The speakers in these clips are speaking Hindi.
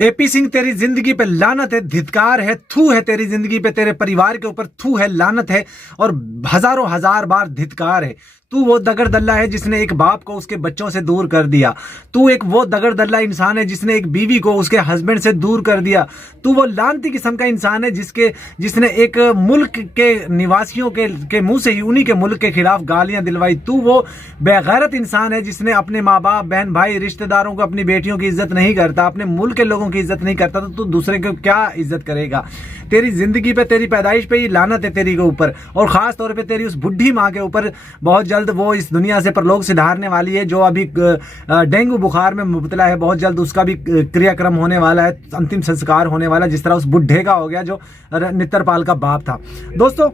एपी सिंह, तेरी जिंदगी पे लानत है, धिक्कार है, थू है तेरी जिंदगी पे, तेरे परिवार के ऊपर थू है, लानत है और हजारों हजार बार धिक्कार है। तू वो दगड़ दल्ला है जिसने एक बाप को उसके बच्चों से दूर कर दिया। तू एक वो दगड़ दल्ला इंसान है जिसने एक बीवी को उसके हस्बैंड से दूर कर दिया। तू वो लानती किस्म का इंसान है जिसने एक मुल्क के निवासियों के मुंह से ही उन्हीं के मुल्क के खिलाफ गालियां दिलवाई। तू वो बेगैरत इंसान है जिसने अपने माँ बाप, बहन भाई, रिश्तेदारों को, अपनी बेटियों की इज्जत नहीं करता, अपने मुल्क के लोगों की इज्जत नहीं करता, तो तू दूसरे को क्या इज्जत करेगा। तेरी जिंदगी पे, तेरी पैदाइश पे ही लानत है तेरी के ऊपर, और खास तौर पे तेरी उस बुढ़ी माँ के ऊपर। बहुत जल्द वो इस दुनिया से परलोक सिधारने वाली है, जो अभी डेंगू बुखार में मुबतला है। बहुत जल्द उसका भी क्रियाक्रम होने वाला है, अंतिम संस्कार होने वाला है, जिस तरह उस बुढ़े का हो गया जो नित्रपाल का बाप था। दोस्तों,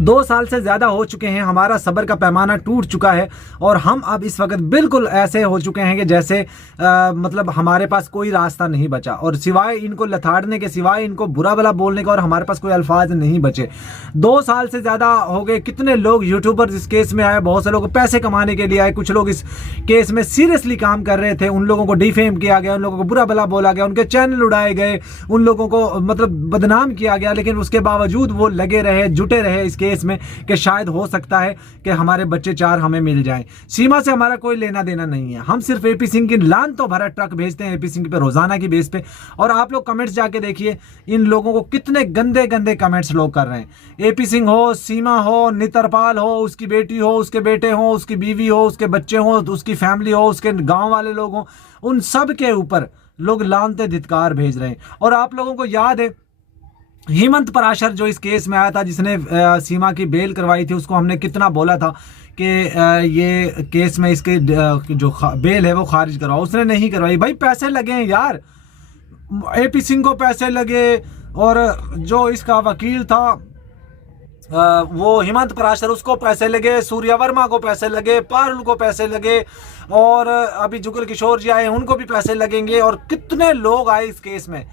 2 साल से ज्यादा हो चुके हैं, हमारा सब्र का पैमाना टूट चुका है और हम अब इस वक्त बिल्कुल ऐसे हो चुके हैं कि जैसे मतलब हमारे पास कोई रास्ता नहीं बचा, और सिवाय इनको लथाड़ने के, सिवाय इनको बुरा भला बोलने का, और हमारे पास कोई अल्फाज नहीं बचे। 2 साल से ज्यादा हो गए। कितने लोग यूट्यूबर्स इस केस में आए, बहुत से लोग पैसे कमाने के लिए आए, कुछ लोग इस केस में सीरियसली काम कर रहे थे, उन लोगों को डिफेम किया गया, उन लोगों को बुरा भला बोला गया, उनके चैनल उड़ाए गए, उन लोगों को मतलब बदनाम किया गया, लेकिन उसके बावजूद वो लगे रहे, जुटे रहे इस केस में कि शायद हो सकता है कि हमारे बच्चे 4 हमें मिल जाएं। सीमा से हमारा कोई लेना देना नहीं है, हम सिर्फ एपी सिंह की लान तो भरा ट्रक भेजते हैं एपी सिंह पे रोजाना की बेस पे। और आप लोग कमेंट्स जाके देखिए, इन लोगों को कितने गंदे गंदे कमेंट्स लोग कर रहे हैं। एपी सिंह हो, सीमा हो, नितरपाल हो, उसकी बेटी हो, उसके बेटे हो, उसकी बीवी हो, उसके बच्चे हो, उसकी फैमिली हो, उसके गांव वाले लोग हो, उन सब के ऊपर लोग लानते धिक्कार भेज रहे हैं। और आप लोगों को याद है हेमंत पराशर जो इस केस में आया था, जिसने सीमा की बेल करवाई थी, उसको हमने कितना बोला था कि ये केस में इसके जो बेल है वो खारिज करवाओ, उसने नहीं करवाई। भाई पैसे लगे हैं यार, एपी सिंह को पैसे लगे, और जो इसका वकील था वो हेमंत पराशर, उसको पैसे लगे, सूर्या वर्मा को पैसे लगे, पारुल को पैसे लगे, और अभी जुगल किशोर जी आए, उनको भी पैसे लगेंगे। और कितने लोग आए इस केस में,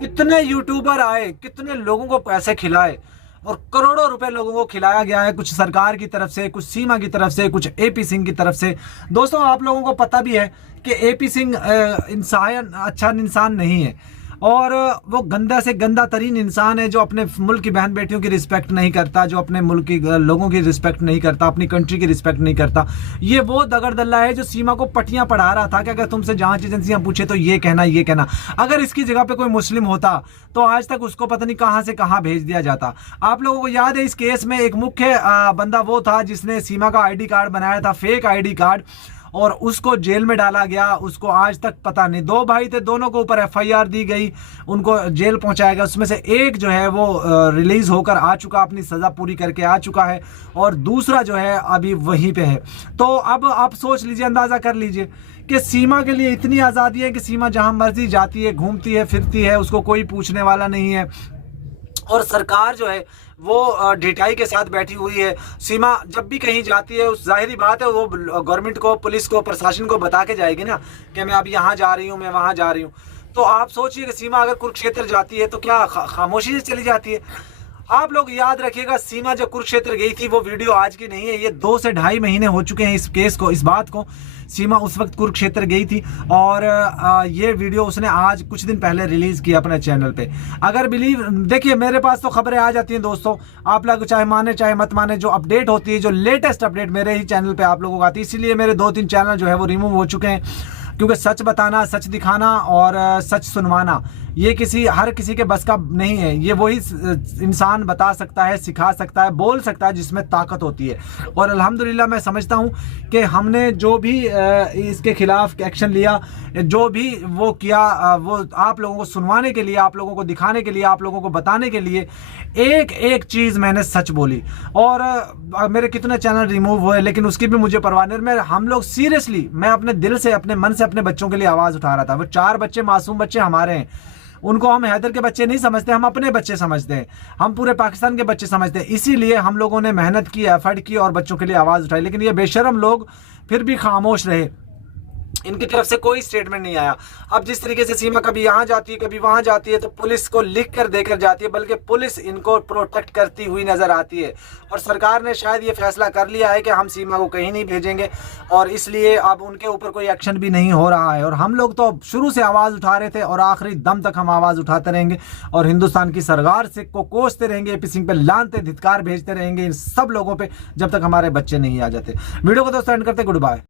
कितने यूट्यूबर आए, कितने लोगों को पैसे खिलाए, और करोड़ों रुपए लोगों को खिलाया गया है, कुछ सरकार की तरफ से, कुछ सीमा की तरफ से, कुछ एपी सिंह की तरफ से। दोस्तों, आप लोगों को पता भी है कि एपी सिंह इंसान अच्छा इंसान नहीं है, और वो गंदा से गंदा तरीन इंसान है, जो अपने मुल्क की बहन बेटियों की रिस्पेक्ट नहीं करता, जो अपने मुल्क की लोगों की रिस्पेक्ट नहीं करता, अपनी कंट्री की रिस्पेक्ट नहीं करता। ये वो दगड़ दल्ला है जो सीमा को पटियां पढ़ा रहा था कि अगर तुमसे जांच एजेंसियां पूछे तो ये कहना, ये कहना। अगर इसकी जगह पे कोई मुस्लिम होता तो आज तक उसको पता नहीं कहां से कहां भेज दिया जाता। आप लोगों को याद है इस केस में एक मुख्य बंदा वो था जिसने सीमा का आईडी कार्ड बनाया था, फेक आईडी कार्ड, और उसको जेल में डाला गया। उसको आज तक पता नहीं, 2 भाई थे, दोनों के ऊपर एफआईआर दी गई, उनको जेल पहुंचाया गया। उसमें से एक जो है वो रिलीज होकर आ चुका, अपनी सजा पूरी करके आ चुका है, और दूसरा जो है अभी वहीं पे है। तो अब आप सोच लीजिए, अंदाजा कर लीजिए कि सीमा के लिए इतनी आज़ादी है कि सीमा जहां मर्जी जाती है, घूमती है, फिरती है, उसको कोई पूछने वाला नहीं है, और सरकार जो है वो ढिठाई के साथ बैठी हुई है। सीमा जब भी कहीं जाती है, उस जाहिर बात है वो गवर्नमेंट को, पुलिस को, प्रशासन को बता के जाएगी ना कि मैं अब यहाँ जा रही हूँ, मैं वहाँ जा रही हूँ। तो आप सोचिए कि सीमा अगर कुरुक्षेत्र जाती है तो क्या खामोशी से चली जाती है। आप लोग याद रखिएगा, सीमा जब कुरुक्षेत्र गई थी, वो वीडियो आज की नहीं है, ये 2 से ढाई महीने हो चुके हैं इस केस को, इस बात को। सीमा उस वक्त कुरुक्षेत्र गई थी, और ये वीडियो उसने आज कुछ दिन पहले रिलीज किया अपने चैनल पे। अगर देखिए, मेरे पास तो खबरें आ जाती हैं दोस्तों, आप लोग चाहे माने चाहे मत माने, जो अपडेट होती है, जो लेटेस्ट अपडेट मेरे ही चैनल पे आप लोगों को आती है। इसीलिए मेरे 2-3 चैनल जो है वो रिमूव हो चुके हैं, क्योंकि सच बताना, सच दिखाना और सच सुनवाना ये हर किसी के बस का नहीं है। ये वही इंसान बता सकता है, सिखा सकता है, बोल सकता है जिसमें ताकत होती है। और अल्हम्दुलिल्लाह मैं समझता हूँ कि हमने जो भी इसके खिलाफ एक्शन लिया, जो भी वो किया, वो आप लोगों को सुनवाने के लिए, आप लोगों को दिखाने के लिए, आप लोगों को बताने के लिए एक एक चीज़ मैंने सच बोली। और मेरे कितने चैनल रिमूव हुए, लेकिन उसकी भी मुझे परवाह नहीं। हम लोग सीरियसली, मैं अपने दिल से, अपने मन से अपने बच्चों के लिए आवाज़ उठा रहा था। वो 4 बच्चे, मासूम बच्चे हमारे हैं, उनको हम हैदर के बच्चे नहीं समझते, हम अपने बच्चे समझते हैं, हम पूरे पाकिस्तान के बच्चे समझते हैं। इसीलिए हम लोगों ने मेहनत की, एफर्ट की और बच्चों के लिए आवाज़ उठाई। लेकिन ये बेशरम लोग फिर भी खामोश रहे। इनकी तरफ से कोई स्टेटमेंट नहीं आया। अब जिस तरीके से सीमा कभी यहाँ जाती है कभी वहां जाती है तो पुलिस को लिख कर देकर जाती है, बल्कि पुलिस इनको प्रोटेक्ट करती हुई नजर आती है। और सरकार ने शायद ये फैसला कर लिया है कि हम सीमा को कहीं नहीं भेजेंगे, और इसलिए अब उनके ऊपर कोई एक्शन भी नहीं हो रहा है। और हम लोग तो शुरू से आवाज़ उठा रहे थे और आखिरी दम तक हम आवाज़ उठाते रहेंगे और हिंदुस्तान की सरकार से को कोसते रहेंगे, एपी सिंह पे लानते धिक्कार भेजते रहेंगे इन सब लोगों पे, जब तक हमारे बच्चे नहीं आ जाते। वीडियो को दोस्तों एंड करते, गुड बाय।